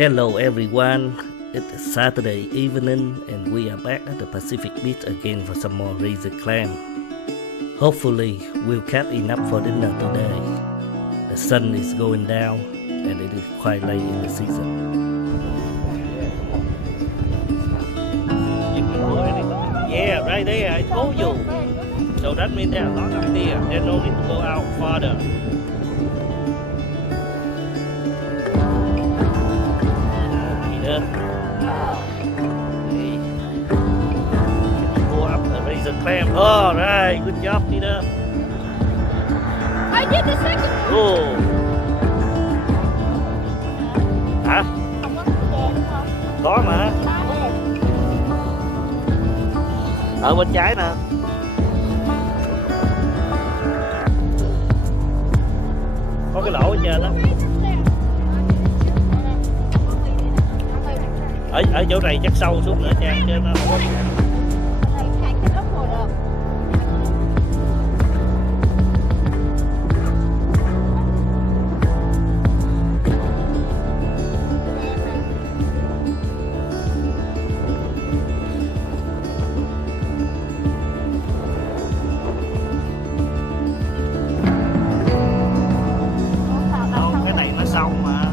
Hello everyone, it's Saturday evening and we are back at the Pacific Beach again for some more razor clam. Hopefully we'll catch enough for dinner today. The sun is going down and it is quite late in the season. Yeah, right there, I told you. So that means there are a lot up there. There's no need to go out further. Pull up the razor clam. All right, good job, Peter. I did the second one. Oh. Hả? Có mà. Ở bên trái nè. Có cái lỗ ở trên đó. Ở chỗ này chắc sâu xuống nữa Trang chứ nó không có cạn. Không, cái này nó sâu mà.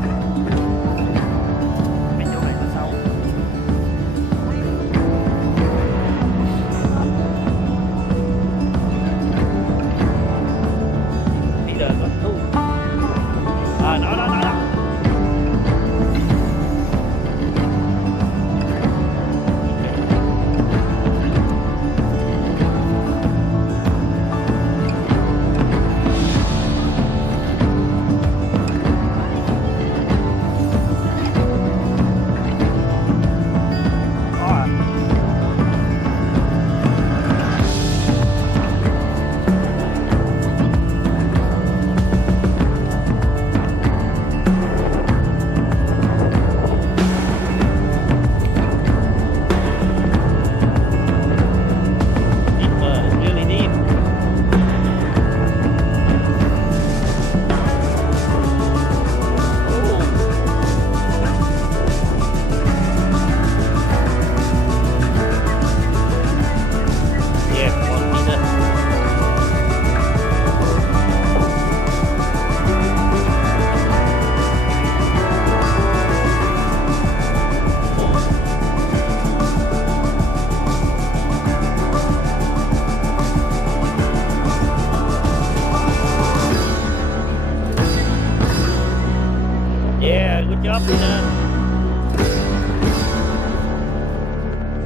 Yeah, good job, Peter.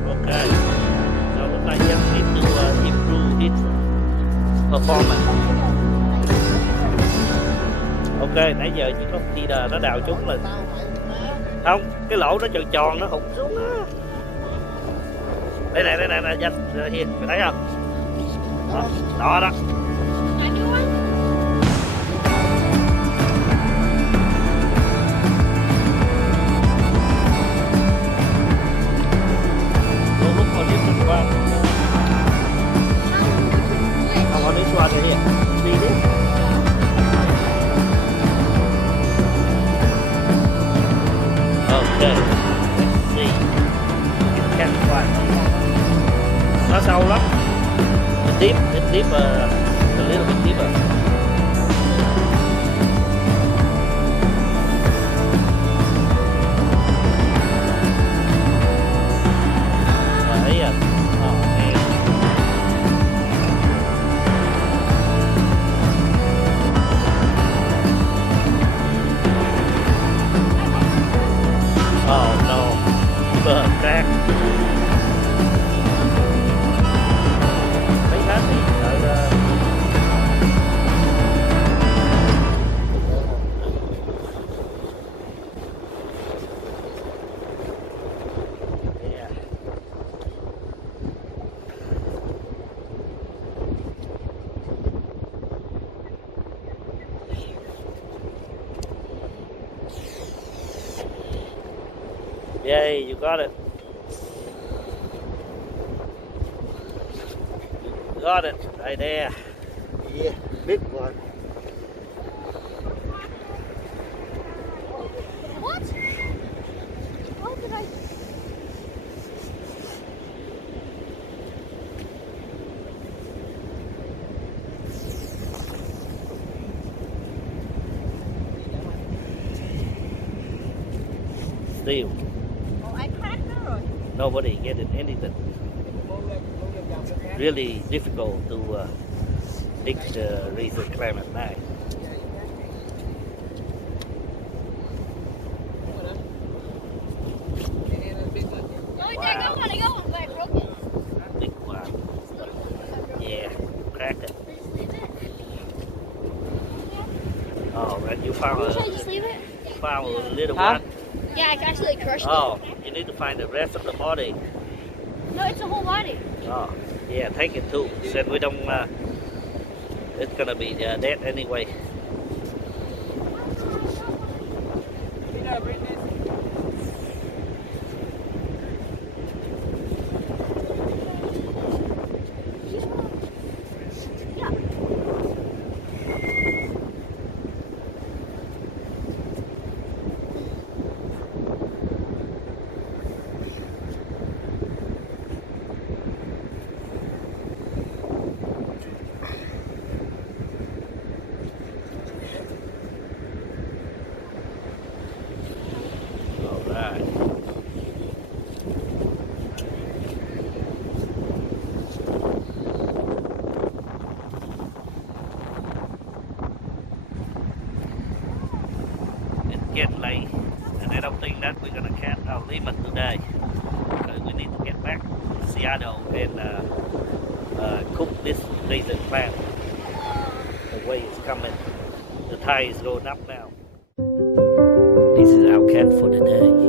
Okay. So looks like you need to improve his performance. Ok, nãy giờ chỉ có Peter nó đào trúng là không, cái lỗ nó tròn tròn nó hụt xuống đó. Đây nè, Danh, Hiền, mày thấy không? Đó, đó. Come on, this water here. See this? Okay. Let's see. It can find. Nó sâu lắm. It deep, a little bit deeper. Oh no, crack. Mấy hết thì sợ Yay, you got it. You got it right there. Yeah, big one. What? still Ồ, ai khác nó rồi. nobody getting anything. Really difficult to dig the razor clam at night. Ôi, Dad, I want to go and back broken. Big one. Yeah, cracked it. Oh, right, you found Should I a, just leave it? found a little Huh? one. Yeah, I actually crushed Oh, you need to find the rest of the body. it. No, it's a whole body. Oh, yeah, take it too. Said we don't, it's gonna be dead anyway. Alright. It's getting late, and I don't think that we're gonna catch our limit today. Because we need to get back to Seattle and cook this razor clam. The way it's coming. The tide is going up now. This is our camp for the day.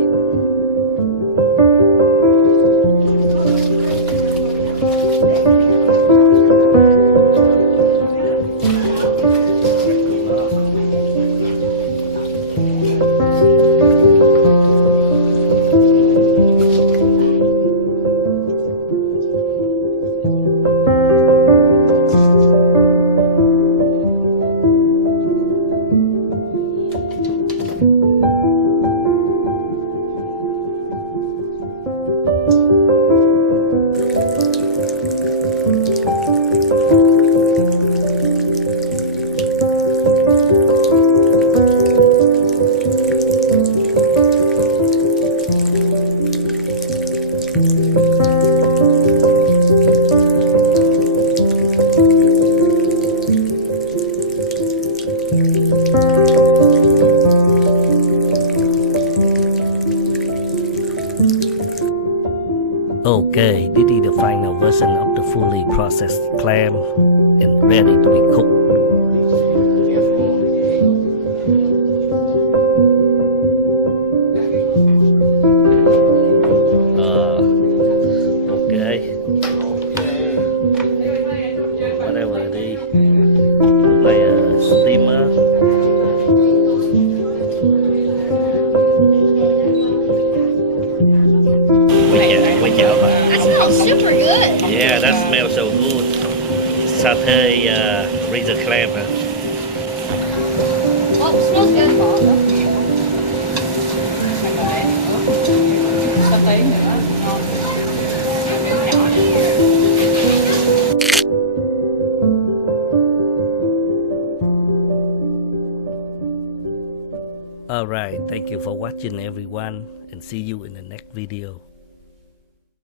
Okay, this is the final version of the fully processed clam and ready to be cooked. Okay, whatever it is, look like a steamer. Quay chảo mà. That smells super good. Yeah, that smells so good. Satay razor clam. Oh, it smells good. Sa tí nữa, ngon. Alright, thank you for watching everyone and see you in the next video.